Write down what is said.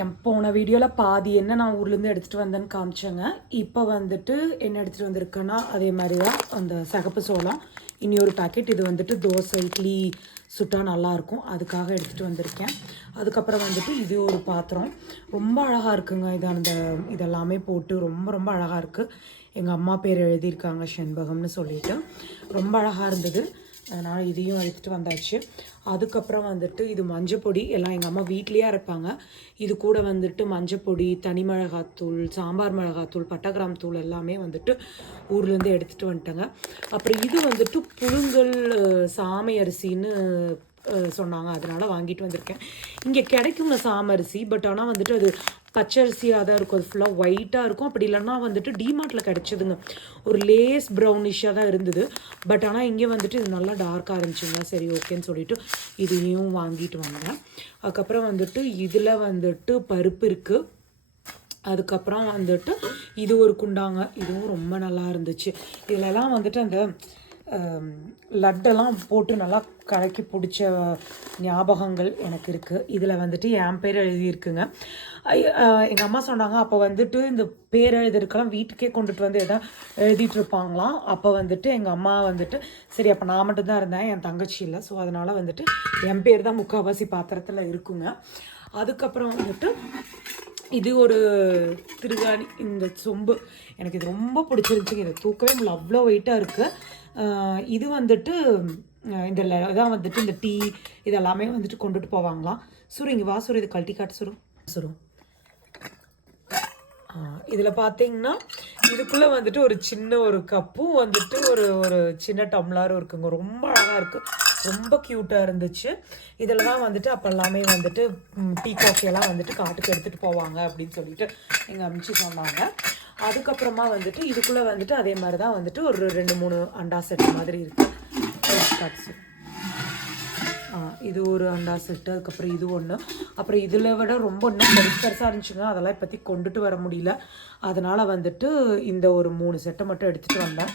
என் போன வீடியோவில் பாதி என்ன நான் ஊர்லேருந்து எடுத்துகிட்டு வந்தேன்னு காமிச்சேங்க. இப்போ வந்துட்டு என்ன எடுத்துகிட்டு வந்திருக்கேன்னா அதே மாதிரி தான் அந்த சிகப்பு சோளம். இனி ஒரு பேக்கெட் இது வந்துட்டு தோசை இட்லி சுட்டால் நல்லாயிருக்கும், அதுக்காக எடுத்துகிட்டு வந்திருக்கேன். அதுக்கப்புறம் வந்துட்டு இது ஒரு பாத்திரம் ரொம்ப அழகாக இருக்குங்க. இது அந்த இதெல்லாமே போட்டு ரொம்ப ரொம்ப அழகாக இருக்குது. எங்கள் அம்மா பேர் எழுதியிருக்காங்க செண்பகம்னு சொல்லிட்டு, ரொம்ப அழகாக இருந்தது. அதனால் இதையும் எடுத்துகிட்டு வந்தாச்சு. அதுக்கப்புறம் வந்துட்டு இது மஞ்சப்பொடி, எல்லாம் எங்கள் அம்மா வீட்லேயே அரைப்பாங்க. இது கூட வந்துட்டு மஞ்சப்பொடி, தனி மிளகாத்தூள், சாம்பார் மிளகாத்தூள், பட்டைக்கிராம் தூள் எல்லாமே வந்துட்டு ஊர்லேருந்து எடுத்துகிட்டு வந்துட்டேங்க. அப்புறம் இது வந்துட்டு புழுங்கல் சாமை அரிசின்னு சொன்னாங்க, அதனால் வாங்கிட்டு வந்திருக்கேன். இங்கே கிடைக்குங்க சாமரிசி, பட் ஆனால் வந்துட்டு அது பச்சரிசியாக தான் இருக்கும், அது ஃபுல்லாக ஒயிட்டாக இருக்கும். அப்படி இல்லைன்னா வந்துட்டு டிமார்ட்டில் கிடச்சிதுங்க, ஒரு லேஸ் ப்ரௌனிஷாக தான் இருந்தது. பட் ஆனால் இங்கே வந்துட்டு இது நல்லா டார்க்காக இருந்துச்சுங்க. சரி ஓகேன்னு சொல்லிவிட்டு இதையும் வாங்கிட்டு வந்தேன். அதுக்கப்புறம் வந்துட்டு இதில் வந்துட்டு பருப்பு இருக்குது. அதுக்கப்புறம் வந்துட்டு இது ஒரு குண்டாங்க, இதுவும் ரொம்ப நல்லா இருந்துச்சு. இதிலெல்லாம் வந்துட்டு அந்த லட்டெல்லாம் போட்டு நல்லா கலக்கி பிடிச்ச ஞாபகங்கள் எனக்கு இருக்குது. இதில் வந்துட்டு என் பேர் எழுதியிருக்குங்க. எங்கள் அம்மா சொன்னாங்க, அப்போ வந்துட்டு இந்த பேர் எழுதிருக்கெல்லாம் வீட்டுக்கே கொண்டுட்டு வந்து எதாவது எழுதிட்டு இருப்பாங்களாம். அப்போ வந்துட்டு எங்கள் அம்மா வந்துட்டு சரி, அப்போ நான் மட்டும்தான் இருந்தேன், என் தங்கச்சி இல்லை. ஸோ அதனால் வந்துட்டு என் பேர் தான் முக்கால்வாசி பாத்திரத்தில் இருக்குங்க. அதுக்கப்புறம் வந்துட்டு இது ஒரு திருகாணி, இந்த சொம்பு எனக்கு இது ரொம்ப பிடிச்சிருந்துச்சிங்க. இதை தூக்கவே முடியல, அவ்வளோ வெயிட்டாக இருக்குது. இது வந்துட்டு இந்த இதான் வந்துட்டு இந்த டீ இதெல்லாமே வந்துட்டு கொண்டுட்டு போவாங்களாம். சுரு இங்கே வா சுரு, இது கழட்டி காட்டு சுரு. சுரு இதில் பார்த்தீங்கன்னா இதுக்குள்ளே வந்துட்டு ஒரு சின்ன ஒரு கப்பும் வந்துட்டு ஒரு ஒரு சின்ன டம்ளரும் இருக்குங்க. ரொம்ப அழகாக இருக்குது, ரொம்ப க்யூட்டாக இருந்துச்சு. இதில் தான் வந்துட்டு அப்போ எல்லாமே வந்துட்டு டீ காஃபியெல்லாம் வந்துட்டு காட்டுக்கு எடுத்துகிட்டு போவாங்க அப்படின்னு சொல்லிட்டு எங்கள் அம்ச்சி சொன்னாங்க. அதுக்கப்புறமா வந்துட்டு இதுக்குள்ளே வந்துட்டு அதே மாதிரி தான் வந்துட்டு ஒரு 2-3 அண்டா செட் மாதிரி இருக்குது. இது ஒரு அண்டா செட்டு, அதுக்கப்புறம் இது ஒன்று. அப்புறம் இதில் விட ரொம்ப இன்னும் பெருசாக இருந்துச்சுங்க, அதெல்லாம் இப்போதைக்கு கொண்டுட்டு வர முடியல. அதனால் வந்துட்டு இந்த ஒரு 3 செட்டை மட்டும் எடுத்துகிட்டு வந்தேன்.